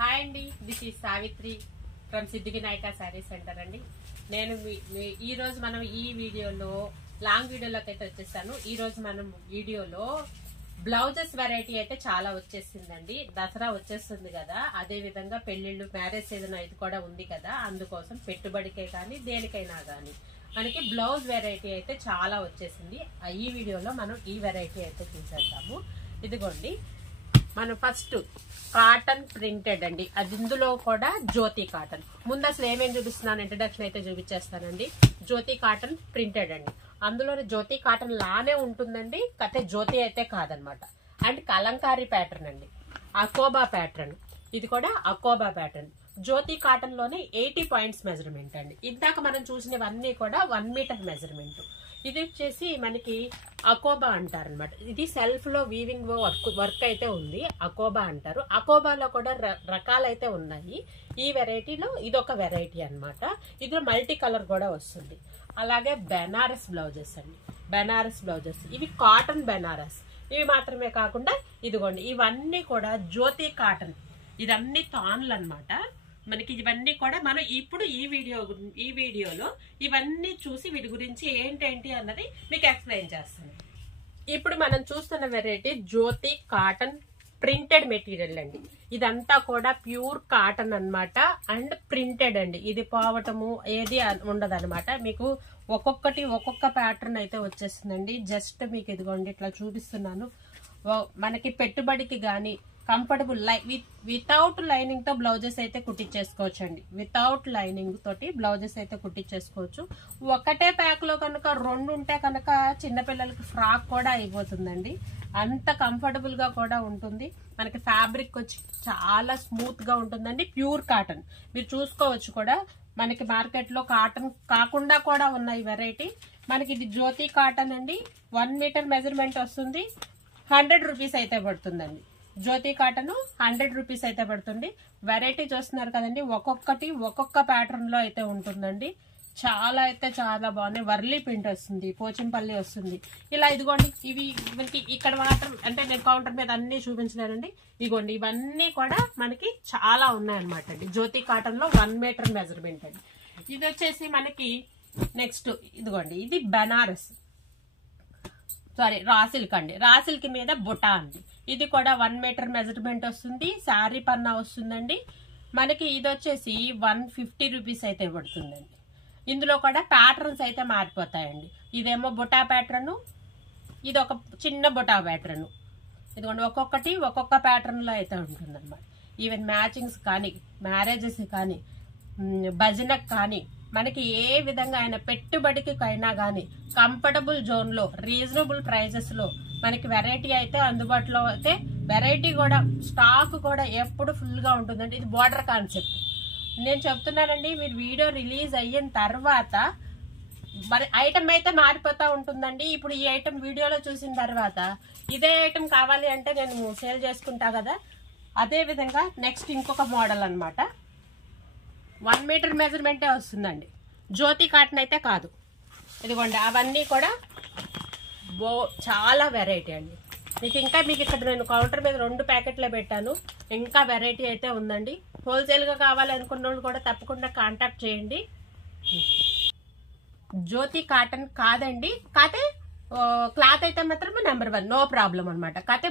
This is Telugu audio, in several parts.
హాయ్ అండి, this is Savitri from Siddhivinayak sari centre అండి. నేను ఈ రోజు మనం ఈ వీడియోలో లాంగ్ వీడియోలోకి అయితే వచ్చేసాను. ఈ రోజు మనం వీడియోలో బ్లౌజెస్ వెరైటీ అయితే చాలా వచ్చేసిందండి. దసరా వచ్చేస్తుంది కదా, అదే విధంగా పెళ్లిళ్ళు, మ్యారేజ్ సీజన్ ఇది కూడా ఉంది కదా, అందుకోసం పెట్టుబడికే కానీ దేనికైనా కానీ మనకి బ్లౌజ్ వెరైటీ అయితే చాలా వచ్చేసింది. ఈ వీడియోలో మనం ఈ వెరైటీ అయితే చూసేద్దాము. ఇదిగోండి, మనం ఫస్ట్ కాటన్ ప్రింటెడ్ అండి. అది ఇందులో కూడా జ్యోతి కాటన్. ముందు అసలు ఏమేమి చూపిస్తున్నాను, ఇంట్రడక్షన్ అయితే చూపించేస్తానండి. జ్యోతి కాటన్ ప్రింటెడ్ అండి. అందులో జ్యోతి కాటన్ లానే ఉంటుందండి, కతే జ్యోతి అయితే కాదనమాట. అండ్ కలంకారీ ప్యాటర్న్ అండి, అకోబా ప్యాటర్న్. ఇది కూడా అకోబా ప్యాటర్న్. జ్యోతి కాటన్ లోనే 80 పాయింట్స్ మెజర్మెంట్ అండి. ఇందాక మనం చూసినవన్నీ కూడా 1 మీటర్ మెజర్మెంట్. ఇది వచ్చేసి మనకి అకోబా అంటారు అనమాట. ఇది సెల్ఫ్ లో వీవింగ్ వర్క్ అయితే ఉంది, అకోబా అంటారు. అకోబాలో కూడా రకాలైతే ఉన్నాయి. ఈ వెరైటీలో ఇదొక వెరైటీ అనమాట. ఇందులో మల్టీ కలర్ కూడా వస్తుంది. అలాగే బెనారస్ బ్లౌజెస్ అండి, బెనారస్ బ్లౌజెస్. ఇవి కాటన్ బెనారస్. ఇవి మాత్రమే కాకుండా ఇదిగోండి, ఇవన్నీ కూడా జ్యోతి కాటన్. ఇదన్నీ తాన్లు అనమాట. మనకి ఇవన్నీ కూడా మనం ఇప్పుడు ఈ వీడియోలో ఇవన్నీ చూసి వీటి గురించి ఏంటేంటి అన్నది మీకు ఎక్స్ప్లెయిన్ చేస్తాను. ఇప్పుడు మనం చూస్తున్న వెరైటీ జ్యోతి కాటన్ ప్రింటెడ్ మెటీరియల్ అండి. ఇదంతా కూడా ప్యూర్ కాటన్ అన్నమాట. అండ్ ప్రింటెడ్ అండి. ఇది పోవటము ఏది ఉండదు అనమాట. మీకు ఒక్కొక్క ప్యాటర్న్ అయితే వచ్చేస్తుందండి. జస్ట్ మీకు ఇదిగోండి ఇట్లా చూపిస్తున్నాను. మనకి పెట్టుబడికి గాని కంఫర్టబుల్ వితౌట్ లైనింగ్ తో బ్లౌజెస్ అయితే కుట్టించేసుకోవచ్చు అండి. వితౌట్ లైనింగ్ తోటి బ్లౌజెస్ అయితే కుట్టించేసుకోవచ్చు. ఒకటే ప్యాక్ లో కనుక 2 ఉంటే కనుక చిన్నపిల్లలకి ఫ్రాక్ కూడా అయిపోతుందండి. అంత కంఫర్టబుల్ గా కూడా ఉంటుంది. మనకి ఫ్యాబ్రిక్ వచ్చి చాలా స్మూత్ గా ఉంటుందండి. ప్యూర్ కాటన్ మీరు చూసుకోవచ్చు కూడా. మనకి మార్కెట్ లో కాటన్ కాకుండా కూడా ఉన్నాయి వెరైటీ. మనకి ఇది జ్యోతి కాటన్ అండి. 1 మీటర్ మెజర్మెంట్ వస్తుంది. 100 రూపీస్ అయితే పడుతుందండి. జ్యోతి కాటన్ 100 రూపీస్ అయితే పడుతుంది. వెరైటీ చూస్తున్నారు కదండి, ఒక్కొక్క ప్యాటర్న్ లో అయితే ఉంటుందండి. చాలా అయితే చాలా బాగున్నాయి. వర్లీ ప్రింట్ వస్తుంది, పోచంపల్లి వస్తుంది. ఇలా ఇదిగోండి, ఇవి మనకి ఇక్కడ మాత్రం అంటే నేను కౌంటర్ మీద అన్ని చూపించలేనండి. ఇదిగోండి, ఇవన్నీ కూడా మనకి చాలా ఉన్నాయన్నమాట అండి. జ్యోతి కాటన్ లో 1 మీటర్ మెజర్మెంట్ అండి. ఇది వచ్చేసి మనకి నెక్స్ట్ ఇదిగోండి, ఇది బెనారస్ రా సిల్క్ అండి. రా సిల్క్ మీద బుటా అండి. ఇది కూడా 1 మీటర్ మెజర్మెంట్ వస్తుంది. శారీ పన్నా వస్తుందండి. మనకి ఇది వచ్చేసి 150 రూపీస్ అయితే పడుతుందండి. ఇందులో కూడా ప్యాటర్న్స్ అయితే మారిపోతాయండి. ఇదేమో బుటా ప్యాటర్న్, ఇది ఒక చిన్న బుటా ప్యాటర్న్. ఇదిగోండి, ఒక్కొక్క ప్యాటర్న్ లో అయితే ఉంటుందన్నమాట. ఈవెన్ మ్యాచింగ్స్ కానీ, మ్యారేజెస్ కానీ, భజనకు కానీ, మనకి ఏ విధంగా అయినా పెట్టుబడికి అయినా కానీ కంఫర్టబుల్ జోన్ లో రీజనబుల్ ప్రైజెస్ లో మనకి వెరైటీ అయితే అందుబాటులో అయితే. వెరైటీ కూడా స్టాక్ కూడా ఎప్పుడు ఫుల్ గా ఉంటుందండి. ఇది బోర్డర్ కాన్సెప్ట్ నేను చెప్తున్నానండి. మీరు వీడియో రిలీజ్ అయిన తర్వాత మరి ఐటమ్ అయితే మారిపోతా ఉంటుందండి. ఇప్పుడు ఈ ఐటమ్ వీడియోలో చూసిన తర్వాత ఇదే ఐటమ్ కావాలి అంటే నేను సేల్ చేసుకుంటా కదా. అదే విధంగా నెక్స్ట్ ఇంకొక మోడల్ అనమాట. 1 మీటర్ మెజర్మెంటే వస్తుందండి. జ్యోతి కాటన్ అయితే కాదు. ఇదిగోండి, అవన్నీ కూడా చాలా వెరైటీ అండి. మీకు ఇక్కడ నేను కౌంటర్ మీద 2 ప్యాకెట్లే పెట్టాను. ఇంకా వెరైటీ అయితే ఉందండి. హోల్సేల్ గా కావాలి అనుకున్న వాళ్ళు కూడా తప్పకుండా కాంటాక్ట్ చేయండి. జ్యోతి కాటన్ కాదండి, కాతే క్లాత్ అయితే మాత్రం నెంబర్ 1, నో ప్రాబ్లం అనమాట. కాతే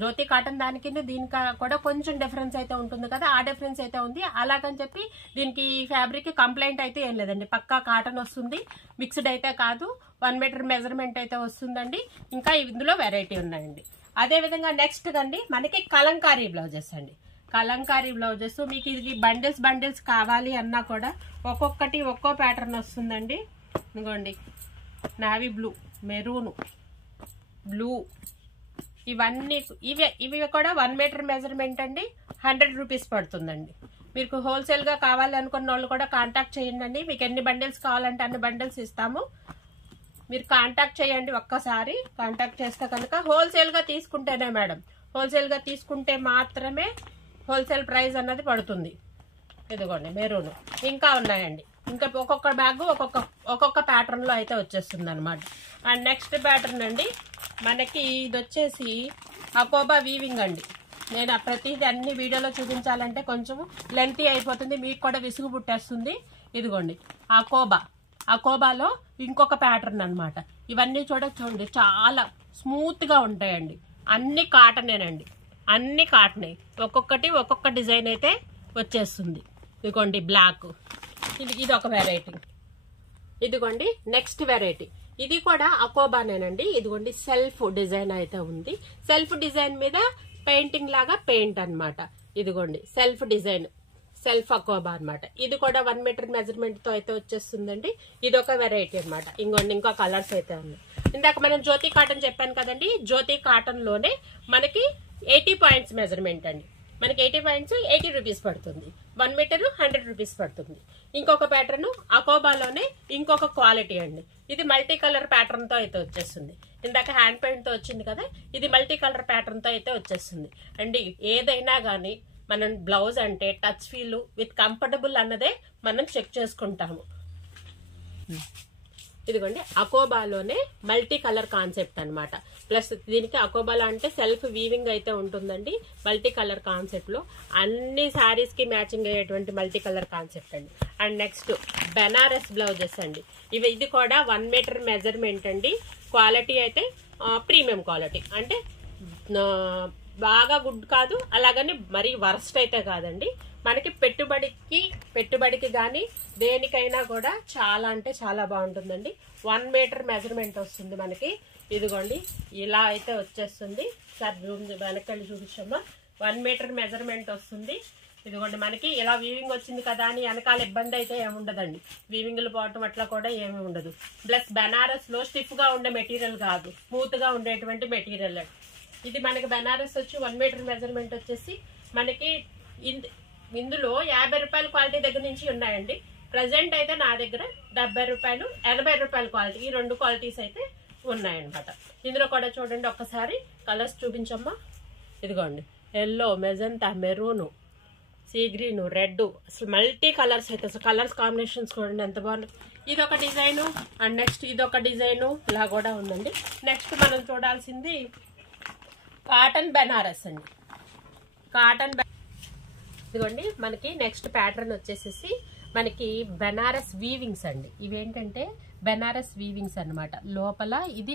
జ్యోతి కాటన్ దానికి దీనికి కూడా కొంచెం డిఫరెన్స్ అయితే ఉంటుంది కదా, ఆ డిఫరెన్స్ అయితే ఉంది. అలాగని చెప్పి దీనికి ఫ్యాబ్రిక్ కంప్లైంట్ అయితే ఏం లేదండి. పక్కా కాటన్ వస్తుంది, మిక్స్డ్ అయితే కాదు. 1 మీటర్ మెజర్మెంట్ అయితే వస్తుందండి. ఇంకా ఇందులో వెరైటీ ఉన్నాయండి. అదే విధంగా నెక్స్ట్ అండి మనకి కలంకారీ బ్లౌజెస్ అండి. కలంకారీ బ్లౌజెస్ మీకు ఇది బండిల్స్ కావాలి అన్నా కూడా ఒక్కో ప్యాటర్న్ వస్తుందండి. ఇదిగోండి, నావీ బ్లూ, మెరూన్ బ్లూ, ఇవన్నీ ఇవి కూడా 1 మీటర్ మెజర్మెంట్ అండి. 100 రూపీస్ పడుతుందండి. మీకు హోల్సేల్ గా కావాలి అనుకున్న వాళ్ళు కూడా కాంటాక్ట్ చేయండి. మీకు ఎన్ని బండిల్స్ కావాలంటే అన్ని బండిల్స్ ఇస్తాము. మీరు కాంటాక్ట్ చేయండి. ఒక్కసారి కాంటాక్ట్ చేస్తే కనుక హోల్సేల్ గా తీసుకుంటేనే మేడం, హోల్సేల్ గా తీసుకుంటే మాత్రమే హోల్సేల్ ప్రైస్ అన్నది పడుతుంది. ఇదిగోండి మెరూన్, ఇంకా ఉన్నాయండి. ఇంకా ఒక్కొక్క బ్యాగ్ ఒక్కొక్క ప్యాటర్న్ లో అయితే వచ్చేస్తుంది అనమాట. అండ్ నెక్స్ట్ ప్యాటర్న్ అండి మనకి ఇది వచ్చేసి అకోబా వీవింగ్ అండి. నేను ప్రతిదీ అన్ని వీడియోలో చూపించాలంటే కొంచెం లెంతీ అయిపోతుంది, మీకు కూడా విసుగు పుట్టేస్తుంది. ఇదిగోండి ఆ కోబాలో ఇంకొక ప్యాటర్న్ అన్నమాట. ఇవన్నీ చూడండి చాలా స్మూత్ గా ఉంటాయండి. అన్ని కాటనేనండి, అన్ని కాటనే. ఒక్కొక్క డిజైన్ అయితే వచ్చేస్తుంది. ఇదిగోండి బ్లాక్, ఇది ఒక వెరైటీ. ఇదిగోండి నెక్స్ట్ వెరైటీ, ఇది కూడా అకోబానేనండి. ఇదిగోండి సెల్ఫ్ డిజైన్ అయితే ఉంది. సెల్ఫ్ డిజైన్ మీద పెయింటింగ్ లాగా పెయింట్ అన్నమాట. ఇదిగోండి సెల్ఫ్ డిజైన్, సెల్ఫ్ అకోబా అన్నమాట. ఇది కూడా 1 మీటర్ మెజర్మెంట్ తో అయితే వచ్చేస్తుందండి. ఇది ఒక వెరైటీ అన్నమాట. ఇంకోండి ఇంకా కలర్స్ అయితే ఉన్నాయి. ఇందాక మనం జ్యోతి కాటన్ చెప్పాను కదండి, జ్యోతి కాటన్ లోనే మనకి 80 పాయింట్స్ మెజర్మెంట్ అండి. మనకి 80 పాయింట్స్ 80 రూపీస్ పడుతుంది. 1 మీటర్ 100 రూపీస్ పడుతుంది. ఇంకొక ప్యాటర్న్ అకోబాలోనే ఇంకొక క్వాలిటీ అండి. ఇది మల్టీ కలర్ ప్యాటర్న్ తో అయితే వచ్చేస్తుంది. ఇందాక హ్యాండ్ పెయింట్ తో వచ్చింది కదా, ఇది మల్టీ కలర్ ప్యాటర్న్ తో అయితే వచ్చేస్తుంది అండి. ఏదైనా గానీ మనం బ్లౌజ్ అంటే టచ్ ఫీల్ విత్ కంఫర్టబుల్ అన్నదే మనం చెక్ చేసుకుంటాము. ఇదిగోండి అకోబాలోనే మల్టీ కలర్ కాన్సెప్ట్ అన్నమాట. ప్లస్ దీనికి అకోబాలో అంటే సెల్ఫ్ వీవింగ్ అయితే ఉంటుందండి. మల్టీ కలర్ కాన్సెప్ట్ లో అన్ని శారీస్ కి మ్యాచింగ్ అయ్యేటువంటి మల్టీ కలర్ కాన్సెప్ట్ అండి. అండ్ నెక్స్ట్ బెనారస్ బ్లౌజెస్ అండి. ఇది కూడా 1 మీటర్ మెజర్మెంట్ అండి. క్వాలిటీ అయితే ప్రీమియం క్వాలిటీ, అంటే బాగా గుడ్ కాదు, అలాగని మరీ వర్స్ట్ అయితే కాదండి. మనకి పెట్టుబడికి కానీ దేనికైనా కూడా చాలా అంటే చాలా బాగుంటుందండి. 1 మీటర్ మెజర్మెంట్ వస్తుంది మనకి. ఇదిగోండి ఇలా అయితే వచ్చేస్తుంది. సార్ జూమ్ వెనకాల చూపించమ్మా. 1 మీటర్ మెజర్మెంట్ వస్తుంది. ఇదిగోండి మనకి ఇలా వీవింగ్ వచ్చింది కదా అని వెనకాల ఇబ్బంది అయితే ఏముండదండి. వీవింగ్లు పోవటం అట్లా కూడా ఏమీ ఉండదు. ప్లస్ బెనారస్ లో స్టిఫ్ గా ఉండే మెటీరియల్ కాదు, స్మూత్ గా ఉండేటువంటి మెటీరియల్. ఇది మనకి బెనారస్ వచ్చి 1 మీటర్ మెజర్మెంట్ వచ్చేసి మనకి ఇందులో 50 రూపాయల క్వాలిటీ దగ్గర నుంచి ఉన్నాయండి. ప్రజెంట్ అయితే నా దగ్గర 70 రూపాయలు 80 రూపాయల క్వాలిటీ, ఈ 2 క్వాలిటీస్ అయితే ఉన్నాయన్నమాట. ఇందులో కూడా చూడండి ఒక్కసారి కలర్స్ చూపించమ్మా. ఇదిగోండి yellow, magenta, maroon, sea green, red, అసలు మల్టీ కలర్స్ అయితే అసలు కలర్స్ కాంబినేషన్స్ చూడండి ఎంత బాగుంది. ఇది ఒక డిజైను అండ్ నెక్స్ట్ ఇది ఒక డిజైను ఇలా కూడా ఉందండి. నెక్స్ట్ మనం చూడాల్సింది కాటన్ బెనారస్ అండి. ఇదిగోండి మనకి నెక్స్ట్ ప్యాటర్న్ వచ్చేసేసి మనకి బెనారస్ వీవింగ్స్ అండి. ఇవేంటంటే బెనారస్ వీవింగ్స్ అన్నమాట. లోపల ఇది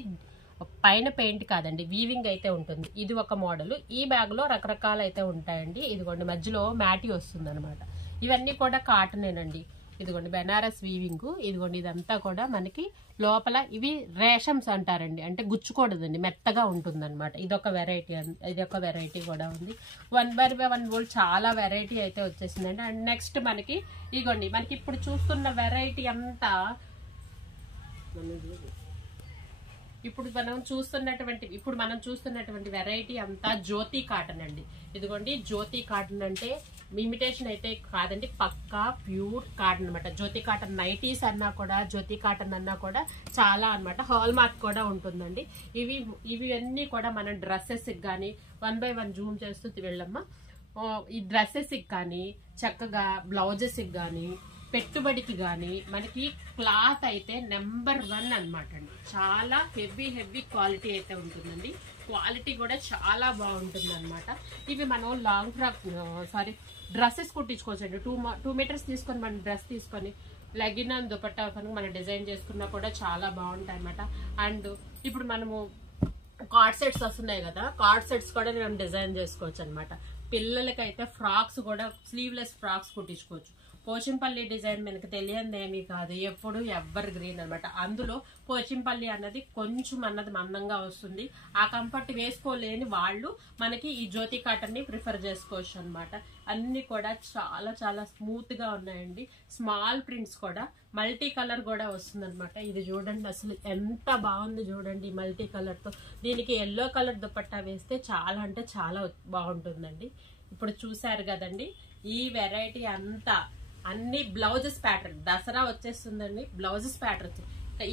పైన పెయింట్ కాదండి, వీవింగ్ అయితే ఉంటుంది. ఇది ఒక మోడల్. ఈ బ్యాగ్ లో రకరకాలు అయితే ఉంటాయండి. ఇదిగోండి మధ్యలో మ్యాటీ వస్తుంది అనమాట. ఇవన్నీ కూడా కాటనేనండి. ఇదిగోండి బెనారస్ వీవింగ్. ఇదిగోండి ఇదంతా కూడా మనకి లోపల ఇవి రేషమ్స్ అంటారండి, అంటే గుచ్చుకూడదండి, మెత్తగా ఉంటుంది అనమాట. ఇదొక వెరైటీ కూడా ఉంది. 1/1 వోల్ట్ చాలా వెరైటీ అయితే వచ్చేసిందండి. అండ్ నెక్స్ట్ మనకి ఇదిగోండి మనకి ఇప్పుడు చూస్తున్న వెరైటీ అంతా ఇప్పుడు మనం చూస్తున్నటువంటి వెరైటీ అంతా జ్యోతి కాటన్ అండి. ఇదిగోండి జ్యోతి కాటన్ అంటే ఇమిటేషన్ అయితే కాదండి, పక్కా ప్యూర్ కాటన్ అనమాట. జ్యోతి కాటన్ నైటీస్ అన్నా కూడా, జ్యోతి కాటన్ అన్నా కూడా చాలా అన్నమాట. హాల్ మార్క్ కూడా ఉంటుందండి. ఇవి అన్ని కూడా మనం డ్రెస్సెస్ కానీ 1 by 1 జూమ్ చేస్తూ వెళ్ళమ్మా. ఈ డ్రెస్సెస్ కానీ చక్కగా బ్లౌజెస్ కానీ పెట్టుబడికి గాని మనకి క్లాత్ అయితే నెంబర్ 1 అన్నమాట అండి. చాలా హెవీ క్వాలిటీ అయితే ఉంటుందండి. క్వాలిటీ కూడా చాలా బాగుంటుంది అనమాట. ఇవి మనం లాంగ్ ఫ్రాక్ డ్రెస్సెస్ కుట్టించుకోవచ్చండి. 2 మీటర్స్ తీసుకొని మనం డ్రెస్ తీసుకొని లెగిన్ అండ్ దుపట్టా కనుక మనం డిజైన్ చేసుకున్నా కూడా చాలా బాగుంటాయి అనమాట. అండ్ ఇప్పుడు మనము కార్డ్ సెట్స్ వస్తున్నాయి కదా, కార్డ్ సెట్స్ కూడా మనం డిజైన్ చేసుకోవచ్చు అనమాట. పిల్లలకైతే ఫ్రాక్స్ కూడా స్లీవ్లెస్ ఫ్రాక్స్ కుట్టించుకోవచ్చు. పోచంపల్లి డిజైన్ మనకు తెలియదు ఏమీ కాదు, ఎప్పుడు ఎవర్ గ్రీన్ అనమాట. అందులో పోచంపల్లి అన్నది కొంచెం మందంగా వస్తుంది. ఆ కంఫర్ట్ వేసుకోలేని వాళ్ళు మనకి ఈ జ్యోతి కాటన్ ని ప్రిఫర్ చేసుకోవచ్చు అనమాట. అన్ని కూడా చాలా చాలా స్మూత్ గా ఉన్నాయండి. స్మాల్ ప్రింట్స్ కూడా, మల్టీ కలర్ కూడా వస్తుంది అనమాట. ఇది చూడండి అసలు ఎంత బాగుంది చూడండి మల్టీ కలర్ తో. దీనికి ఎల్లో కలర్ దుపట్టా వేస్తే చాలా అంటే చాలా బాగుంటుందండి. ఇప్పుడు చూసారు కదండి ఈ వెరైటీ అంతా. అన్ని బ్లౌజెస్ ప్యాటర్న్, దసరా వచ్చేస్తుందండి, బ్లౌజెస్ ప్యాటర్న్స్.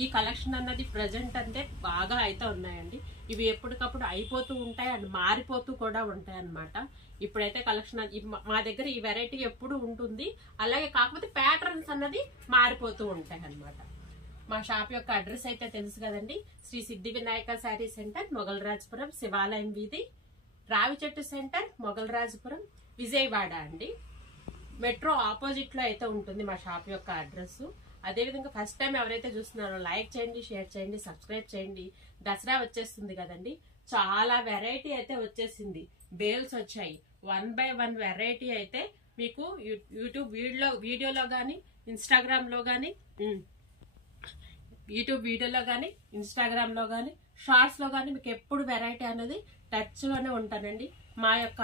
ఈ కలెక్షన్ అన్నది ప్రజెంట్ అంటే బాగా అయితే ఉన్నాయండి. ఇవి ఎప్పటికప్పుడు అయిపోతూ ఉంటాయి అండ్ మారిపోతూ కూడా ఉంటాయి అన్నమాట. ఇప్పుడైతే కలెక్షన్ మా దగ్గర ఈ వెరైటీ ఎప్పుడు ఉంటుంది. అలాగే కాకపోతే ప్యాటర్న్స్ అన్నది మారిపోతూ ఉంటాయి అన్నమాట. మా షాప్ యొక్క అడ్రస్ అయితే తెలుసు కదండి, శ్రీ సిద్ధి వినాయక శారీ సెంటర్, మొగల్ రాజ్పురం, శివాలయం వీధి, రావి చెట్టు సెంటర్, మొగల్రాజపురం, విజయవాడ అండి. మెట్రో ఆపోజిట్ లో అయితే ఉంటుంది మా షాప్ యొక్క అడ్రస్. అదేవిధంగా ఫస్ట్ టైం ఎవరైతే చూస్తున్నారో లైక్ చేయండి, షేర్ చేయండి, సబ్స్క్రైబ్ చేయండి. దసరా వచ్చేస్తుంది కదండి, చాలా వెరైటీ అయితే వచ్చేసింది. బేల్స్ వచ్చాయి, 1 by 1 వెరైటీ అయితే మీకు యూట్యూబ్ వీడియోలో కానీ ఇన్స్టాగ్రామ్ లో కానీ ఇన్స్టాగ్రామ్ లో కానీ షార్ట్స్ లో కానీ మీకు ఎప్పుడు వెరైటీ అనేది టచ్ లోనే ఉంటానండి. మా యొక్క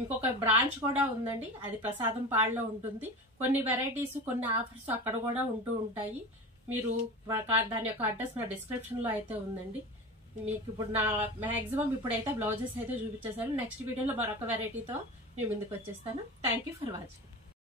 ఇంకొక బ్రాంచ్ కూడా ఉందండి, అది ప్రసాదం పాడులో ఉంటుంది. కొన్ని వెరైటీస్, కొన్ని ఆఫర్స్ అక్కడ కూడా ఉంటూ ఉంటాయి. మీరు దాని యొక్క అడ్రస్ నా డిస్క్రిప్షన్ లో అయితే ఉందండి. మీకు ఇప్పుడు నా మాక్సిమం ఇప్పుడైతే బ్లౌజెస్ అయితే చూపించేసాను. నెక్స్ట్ వీడియోలో మరొక వెరైటీతో మీ ముందుకు వచ్చేస్తాను. Thank you for watching.